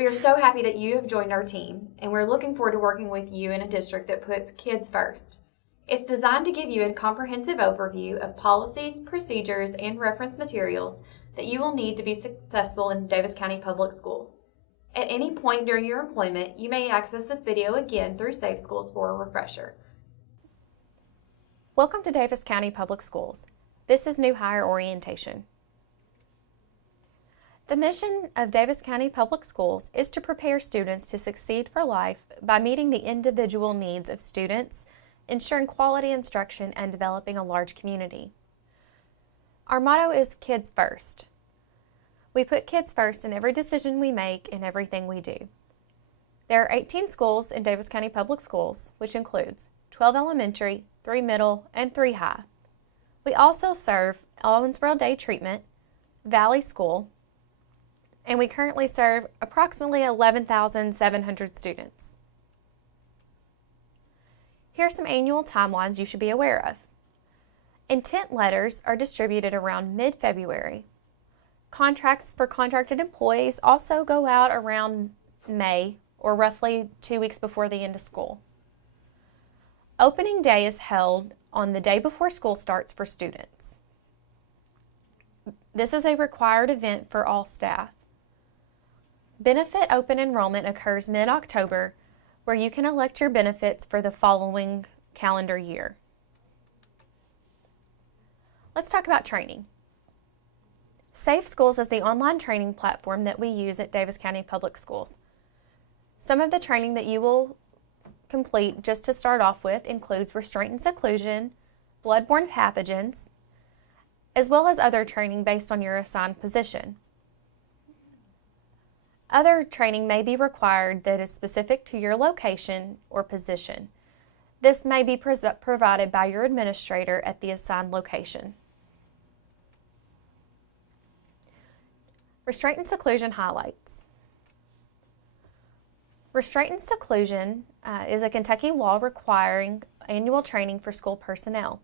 We are so happy that you have joined our team, and we're looking forward to working with you in a district that puts kids first. It's designed to give you a comprehensive overview of policies, procedures, and reference materials that you will need to be successful in Davis County Public Schools. At any point during your employment, you may access this video again through Safe Schools for a refresher. Welcome to Davis County Public Schools. This is New Hire Orientation. The mission of Davis County Public Schools is to prepare students to succeed for life by meeting the individual needs of students, ensuring quality instruction, and developing a large community. Our motto is Kids First. We put kids first in every decision we make and everything we do. There are 18 schools in Davis County Public Schools, which includes 12 elementary, 3 middle, and 3 high. We also serve Owensboro Day Treatment, Valley School, and we currently serve approximately 11,700 students. Here are some annual timelines you should be aware of. Intent letters are distributed around mid-February. Contracts for contracted employees also go out around May, or roughly 2 weeks before the end of school. Opening day is held on the day before school starts for students. This is a required event for all staff. Benefit open enrollment occurs mid-October, where you can elect your benefits for the following calendar year. Let's talk about training. Safe Schools is the online training platform that we use at Davis County Public Schools. Some of the training that you will complete just to start off with includes restraint and seclusion, bloodborne pathogens, as well as other training based on your assigned position. Other training may be required that is specific to your location or position. This may be provided by your administrator at the assigned location. Restraint and seclusion highlights. Restraint and seclusion is a Kentucky law requiring annual training for school personnel.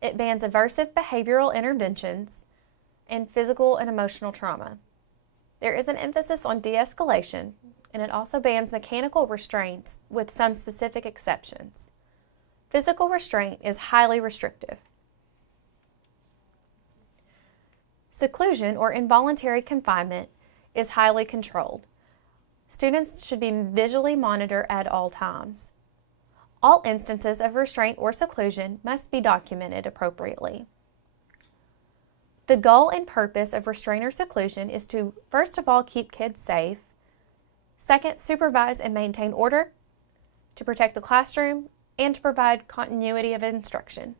It bans aversive behavioral interventions and physical and emotional trauma. There is an emphasis on de-escalation, and it also bans mechanical restraints with some specific exceptions. Physical restraint is highly restrictive. Seclusion, or involuntary confinement, is highly controlled. Students should be visually monitored at all times. All instances of restraint or seclusion must be documented appropriately. The goal and purpose of restraint or seclusion is to, first of all, keep kids safe, second, supervise and maintain order, to protect the classroom, and to provide continuity of instruction.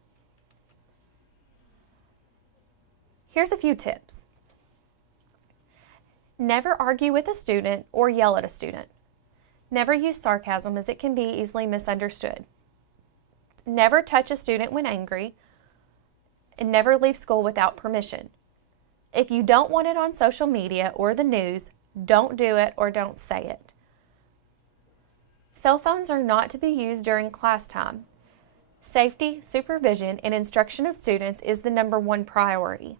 Here's a few tips. Never argue with a student or yell at a student. Never use sarcasm, as it can be easily misunderstood. Never touch a student when angry, and never leave school without permission. If you don't want it on social media or the news, don't do it or don't say it. Cell phones are not to be used during class time. Safety, supervision, and instruction of students is the #1 priority.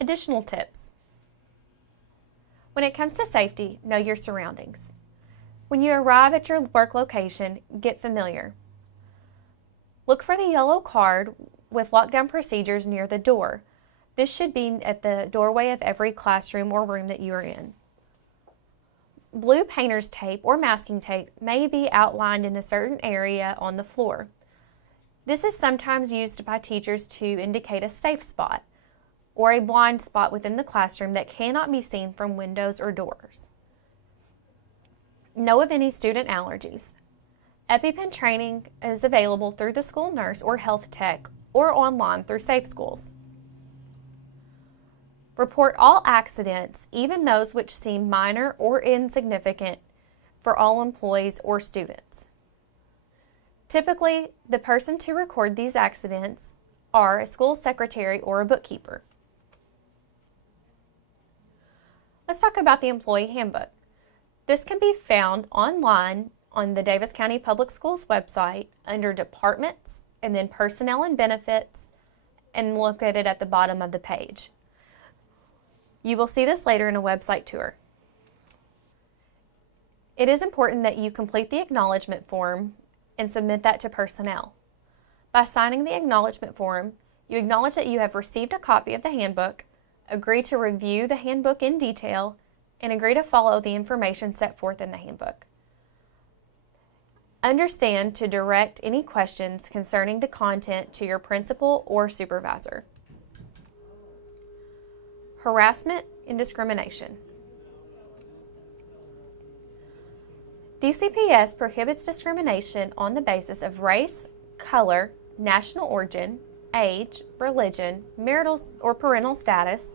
Additional tips. When it comes to safety, know your surroundings. When you arrive at your work location, get familiar. Look for the yellow card with lockdown procedures near the door. This should be at the doorway of every classroom or room that you are in. Blue painter's tape or masking tape may be outlined in a certain area on the floor. This is sometimes used by teachers to indicate a safe spot or a blind spot within the classroom that cannot be seen from windows or doors. Know of any student allergies. EpiPen training is available through the school nurse or health tech or online through Safe Schools. Report all accidents, even those which seem minor or insignificant, for all employees or students. Typically, the person to record these accidents are a school secretary or a bookkeeper. Let's talk about the employee handbook. This can be found online on the Davis County Public Schools website under Departments and then Personnel and Benefits, and located at the bottom of the page. You will see this later in a website tour. It is important that you complete the acknowledgement form and submit that to personnel. By signing the acknowledgement form, you acknowledge that you have received a copy of the handbook, agree to review the handbook in detail, and agree to follow the information set forth in the handbook. Understand to direct any questions concerning the content to your principal or supervisor. Harassment and discrimination. DCPS prohibits discrimination on the basis of race, color, national origin, age, religion, marital or parental status,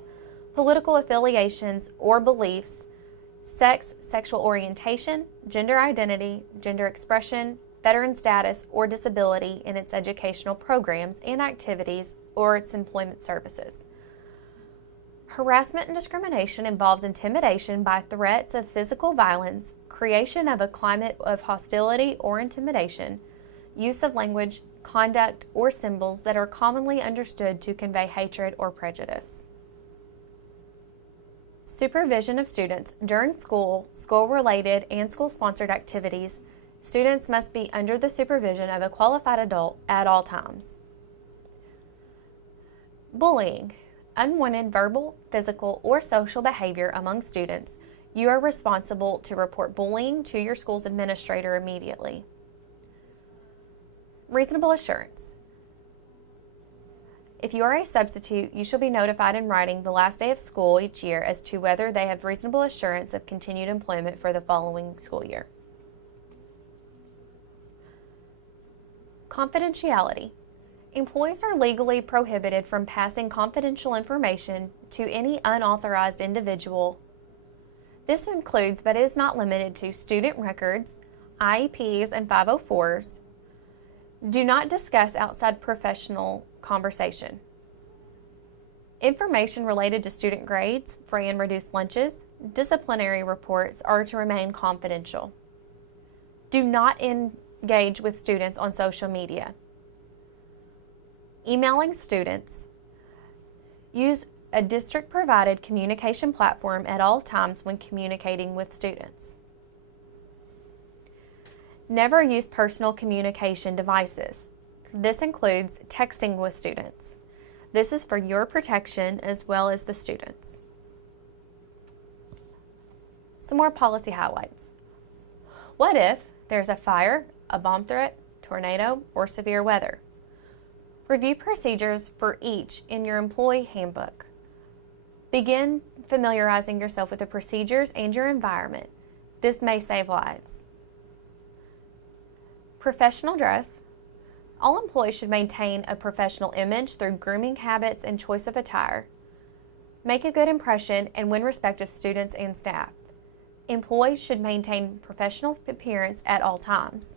political affiliations or beliefs, sex, sexual orientation, gender identity, gender expression, veteran status, or disability in its educational programs and activities or its employment services. Harassment and discrimination involves intimidation by threats of physical violence, creation of a climate of hostility or intimidation, use of language, conduct, or symbols that are commonly understood to convey hatred or prejudice. Supervision of students during school, school-related, and school-sponsored activities. Students must be under the supervision of a qualified adult at all times. Bullying. Unwanted verbal, physical, or social behavior among students. You are responsible to report bullying to your school's administrator immediately. Reasonable assurance. If you are a substitute, you shall be notified in writing the last day of school each year as to whether they have reasonable assurance of continued employment for the following school year. Confidentiality. Employees are legally prohibited from passing confidential information to any unauthorized individual. This includes, but is not limited to, student records, IEPs, and 504s. Do not discuss outside professional conversation. Information related to student grades, free and reduced lunches, disciplinary reports are to remain confidential. Do not engage with students on social media. Emailing students. Use a district-provided communication platform at all times when communicating with students. Never use personal communication devices. This includes texting with students. This is for your protection as well as the students. Some more policy highlights. What if there's a fire, a bomb threat, tornado, or severe weather? Review procedures for each in your employee handbook. Begin familiarizing yourself with the procedures and your environment. This may save lives. Professional dress. All employees should maintain a professional image through grooming habits and choice of attire. Make a good impression and win respect of students and staff. Employees should maintain professional appearance at all times.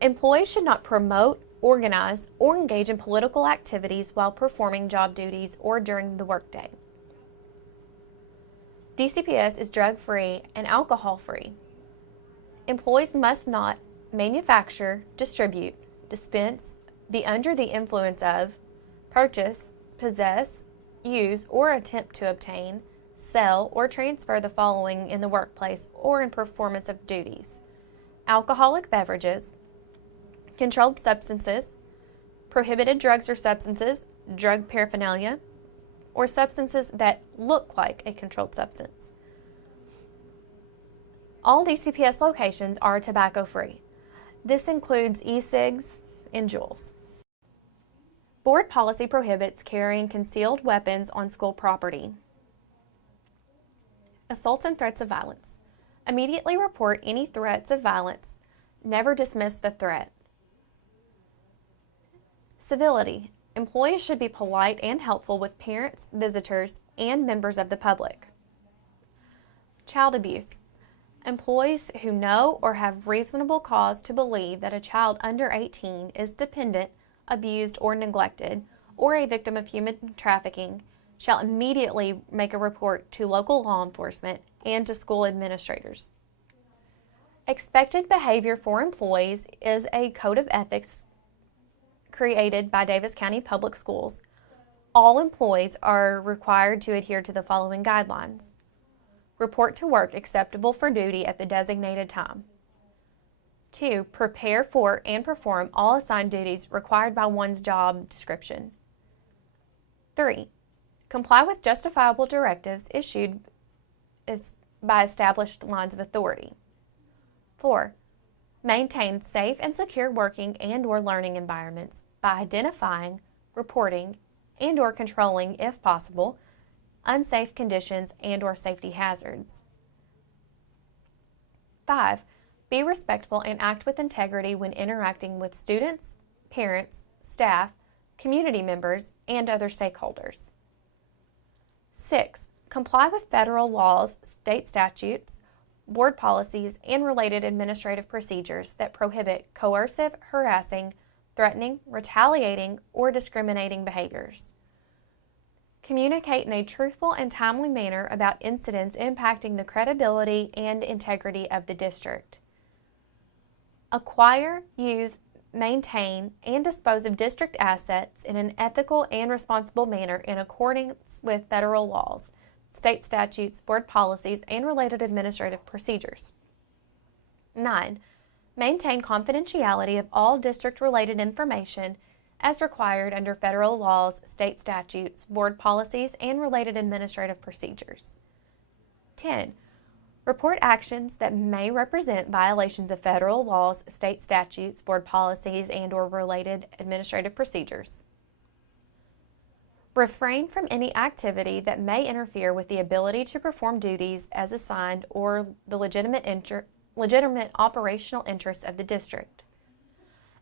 Employees should not promote, organize, or engage in political activities while performing job duties or during the workday. DCPS is drug-free and alcohol-free. Employees must not manufacture, distribute, dispense, be under the influence of, purchase, possess, use, or attempt to obtain, sell, or transfer the following in the workplace or in performance of duties: alcoholic beverages, controlled substances, prohibited drugs or substances, drug paraphernalia, or substances that look like a controlled substance. All DCPS locations are tobacco-free. This includes e-cigs and Juuls. Board policy prohibits carrying concealed weapons on school property. Assaults and threats of violence. Immediately report any threats of violence. Never dismiss the threat. Civility. Employees should be polite and helpful with parents, visitors, and members of the public. Child abuse. Employees who know or have reasonable cause to believe that a child under 18 is dependent, abused, or neglected, or a victim of human trafficking shall immediately make a report to local law enforcement and to school administrators. Expected behavior for employees is a code of ethics created by Davis County Public Schools. All employees are required to adhere to the following guidelines. Report to work acceptable for duty at the designated time. 2. Prepare for and perform all assigned duties required by one's job description. 3. Comply with justifiable directives issued by established lines of authority. 4. Maintain safe and secure working and/or learning environments by identifying, reporting, and/or controlling, if possible, unsafe conditions and/or safety hazards. 5. Be respectful and act with integrity when interacting with students, parents, staff, community members, and other stakeholders. 6. Comply with federal laws, state statutes, board policies, and related administrative procedures that prohibit coercive, harassing, threatening, retaliating, or discriminating behaviors. Communicate in a truthful and timely manner about incidents impacting the credibility and integrity of the district. Acquire, use, maintain, and dispose of district assets in an ethical and responsible manner in accordance with federal laws, state statutes, board policies, and related administrative procedures. 9. Maintain confidentiality of all district-related information as required under federal laws, state statutes, board policies, and related administrative procedures. 10. Report actions that may represent violations of federal laws, state statutes, board policies, and/or related administrative procedures. Refrain from any activity that may interfere with the ability to perform duties as assigned or the legitimate operational interests of the district.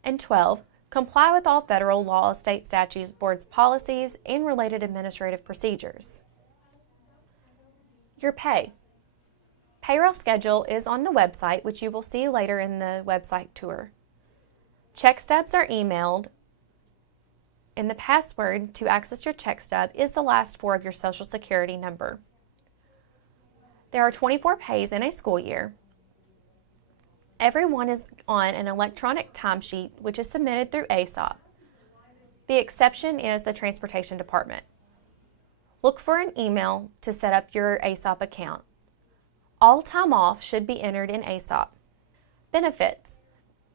And 12. Comply with all federal laws, state statutes, boards, policies, and related administrative procedures. Your pay. Payroll schedule is on the website, which you will see later in the website tour. Check stubs are emailed, and the password to access your check stub is the last 4 of your Social Security number. There are 24 pays in a school year. Everyone is on an electronic timesheet, which is submitted through ASOP. The exception is the Transportation Department. Look for an email to set up your ASOP account. All time off should be entered in ASOP. Benefits.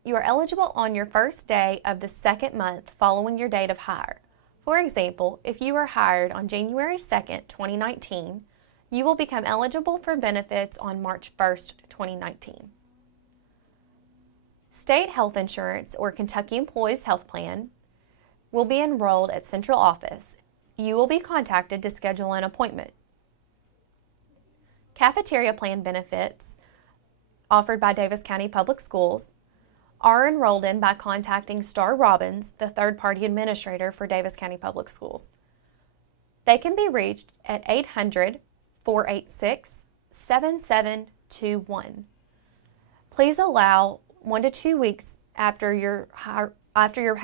You are eligible on your first day of the second month following your date of hire. For example, if you were hired on January 2nd, 2019, you will become eligible for benefits on March 1st, 2019. State health insurance or Kentucky Employees Health Plan will be enrolled at Central Office. You will be contacted to schedule an appointment. Cafeteria plan benefits offered by Davis County Public Schools are enrolled in by contacting Star Robbins, the third-party administrator for Davis County Public Schools. They can be reached at 800-486-7721. Please allow 1 to 2 weeks after your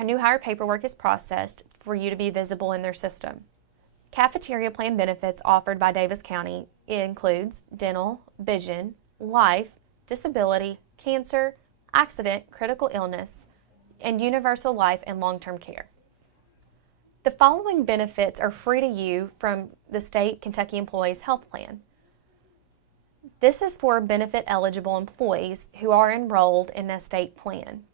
new hire paperwork is processed for you to be visible in their system. Cafeteria plan benefits offered by Davis County includes dental, vision, life, disability, cancer, accident, critical illness, and universal life and long-term care. The following benefits are free to you from the state Kentucky Employees Health Plan. This is for benefit-eligible employees who are enrolled in a state plan.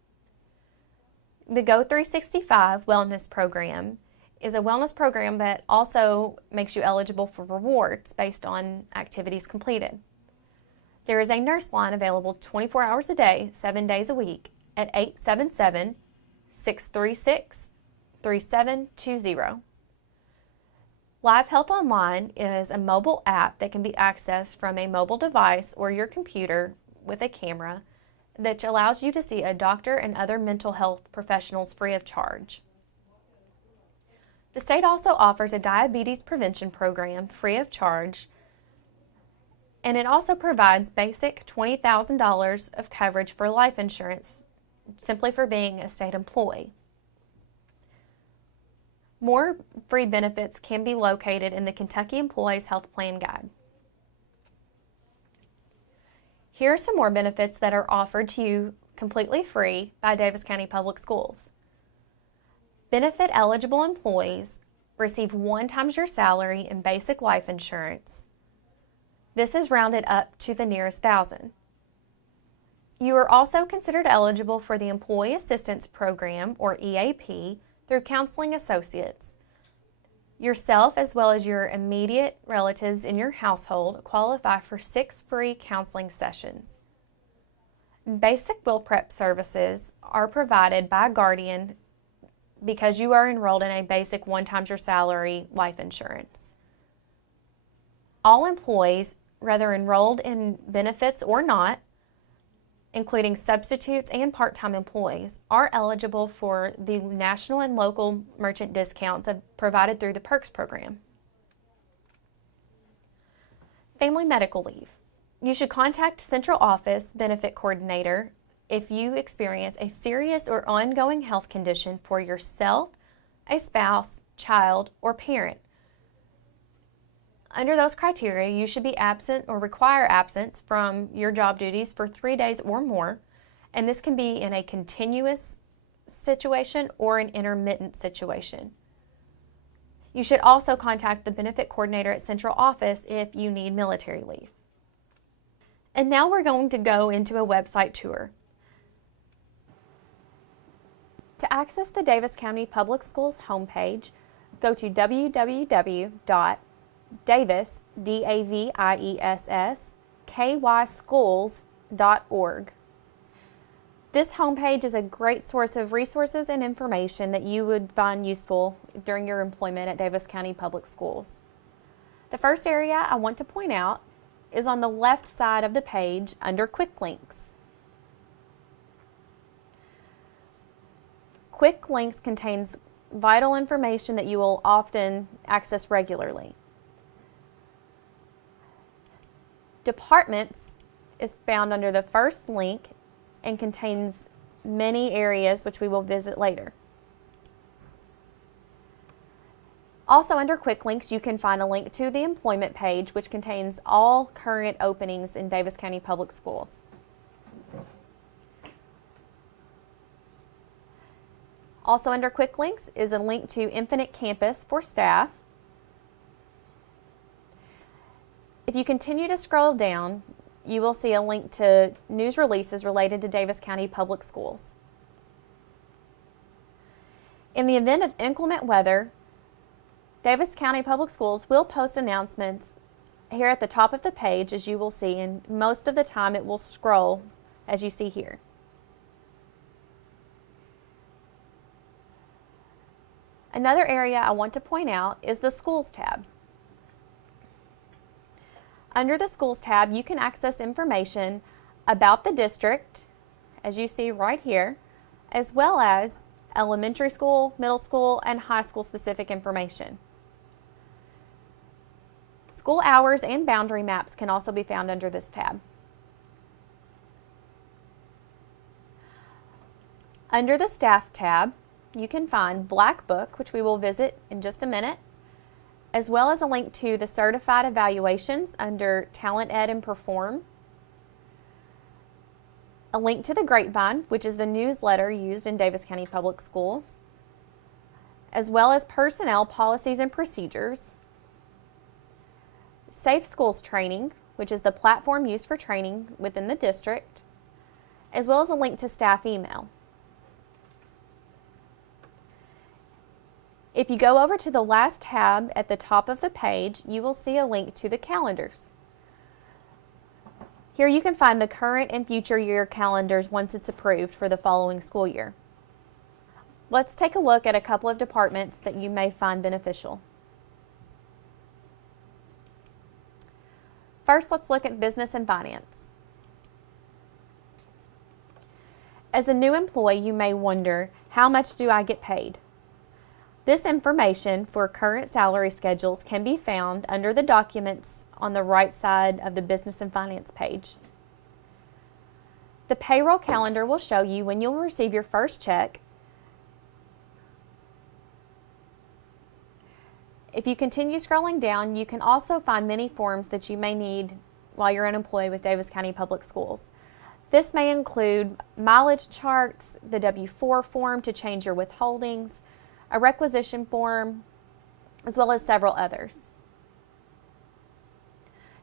The Go 365 Wellness Program is a wellness program that also makes you eligible for rewards based on activities completed. There is a nurse line available 24 hours a day, 7 days a week at 877-636-3720. Live Health Online is a mobile app that can be accessed from a mobile device or your computer with a camera that allows you to see a doctor and other mental health professionals free of charge. The state also offers a diabetes prevention program free of charge, and it also provides basic $20,000 of coverage for life insurance simply for being a state employee. More free benefits can be located in the Kentucky Employees Health Plan Guide. Here are some more benefits that are offered to you completely free by Davis County Public Schools. Benefit-eligible employees receive 1 times your salary in basic life insurance. This is rounded up to the nearest thousand. You are also considered eligible for the Employee Assistance Program, or EAP, through Counseling Associates. Yourself, as well as your immediate relatives in your household, qualify for 6 free counseling sessions. Basic will prep services are provided by a guardian because you are enrolled in a basic 1 times your salary life insurance. All employees, whether enrolled in benefits or not, including substitutes and part-time employees, are eligible for the national and local merchant discounts provided through the Perks program. Family medical leave. You should contact Central Office Benefit Coordinator if you experience a serious or ongoing health condition for yourself, a spouse, child, or parent. Under those criteria, you should be absent or require absence from your job duties for 3 days or more, and this can be in a continuous situation or an intermittent situation. You should also contact the benefit coordinator at Central Office if you need military leave. And now we're going to go into a website tour. To access the Davis County Public Schools homepage, go to www.davis-kyschools.org. This homepage is a great source of resources and information that you would find useful during your employment at Davis County Public Schools. The first area I want to point out is on the left side of the page under Quick Links. Quick Links contains vital information that you will often access regularly. Departments is found under the first link and contains many areas which we will visit later. Also under Quick Links, you can find a link to the employment page, which contains all current openings in Davis County Public Schools. Also under Quick Links is a link to Infinite Campus for staff. If you continue to scroll down, you will see a link to news releases related to Davis County Public Schools. In the event of inclement weather, Davis County Public Schools will post announcements here at the top of the page, as you will see, and most of the time it will scroll as you see here. Another area I want to point out is the Schools tab. Under the Schools tab, you can access information about the district, as you see right here, as well as elementary school, middle school, and high school specific information. School hours and boundary maps can also be found under this tab. Under the Staff tab, you can find Black Book, which we will visit in just a minute, as well as a link to the certified evaluations under Talent Ed and Perform, a link to the Grapevine, which is the newsletter used in Davis County Public Schools, as well as personnel policies and procedures, Safe Schools Training, which is the platform used for training within the district, as well as a link to staff email. If you go over to the last tab at the top of the page, you will see a link to the calendars. Here you can find the current and future year calendars once it's approved for the following school year. Let's take a look at a couple of departments that you may find beneficial. First, let's look at business and finance. As a new employee, you may wonder, how much do I get paid? This information for current salary schedules can be found under the documents on the right side of the business and finance page. The payroll calendar will show you when you'll receive your first check. If you continue scrolling down, you can also find many forms that you may need while you're an employee with Davis County Public Schools. This may include mileage charts, the W-4 form to change your withholdings, a requisition form, as well as several others.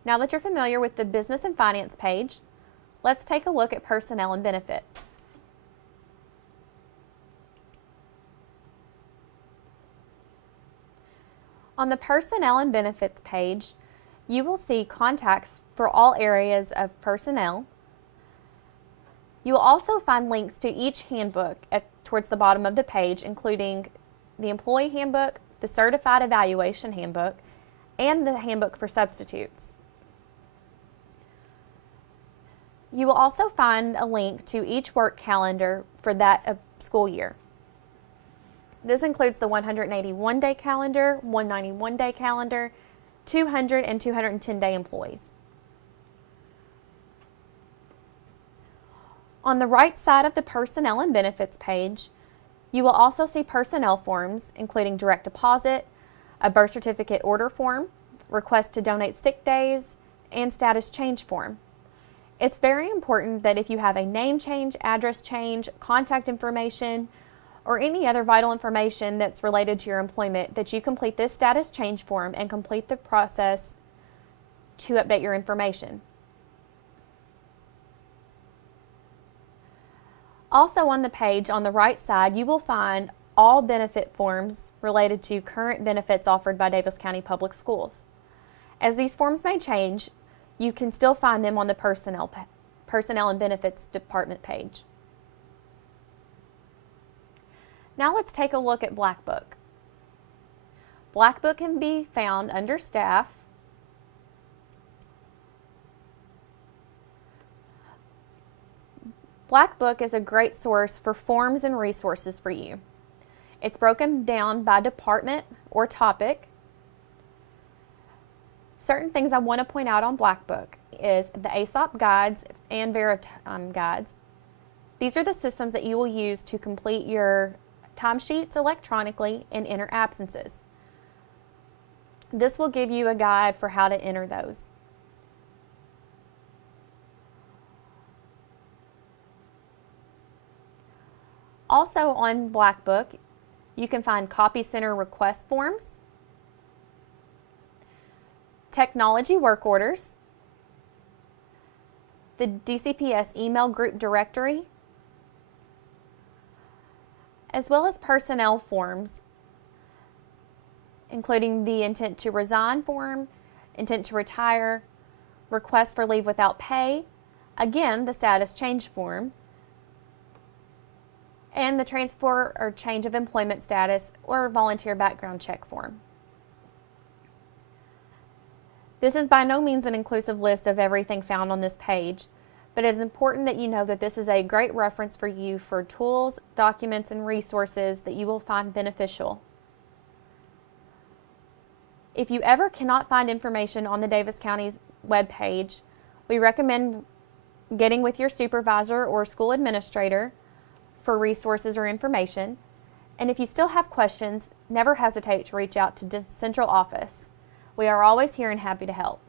Now that you're familiar with the Business and Finance page, let's take a look at Personnel and Benefits. On the Personnel and Benefits page, you will see contacts for all areas of personnel. You will also find links to each handbook towards the bottom of the page, including the Employee Handbook, the Certified Evaluation Handbook, and the Handbook for Substitutes. You will also find a link to each work calendar for that school year. This includes the 181-day calendar, 191-day calendar, 200 and 210-day employees. On the right side of the Personnel and Benefits page, you will also see personnel forms, including direct deposit, a birth certificate order form, request to donate sick days, and status change form. It's very important that if you have a name change, address change, contact information, or any other vital information that's related to your employment, that you complete this status change form and complete the process to update your information. Also on the page on the right side, you will find all benefit forms related to current benefits offered by Davis County Public Schools. As these forms may change, you can still find them on the Personnel and Benefits Department page. Now let's take a look at Black Book. Black Book can be found under Staff, Black Book is a great source for forms and resources for you. It's broken down by department or topic. Certain things I want to point out on Black Book is the ASOP guides and Veritime guides. These are the systems that you will use to complete your timesheets electronically and enter absences. This will give you a guide for how to enter those. Also on Black Book, you can find Copy Center request forms, technology work orders, the DCPS email group directory, as well as personnel forms, including the intent to resign form, intent to retire, request for leave without pay, again, the status change form, and the transfer or change of employment status or volunteer background check form. This is by no means an inclusive list of everything found on this page, but it is important that you know that this is a great reference for you for tools, documents, and resources that you will find beneficial. If you ever cannot find information on the Davis County's webpage, we recommend getting with your supervisor or school administrator for resources or information. And if you still have questions, never hesitate to reach out to the central office. We are always here and happy to help.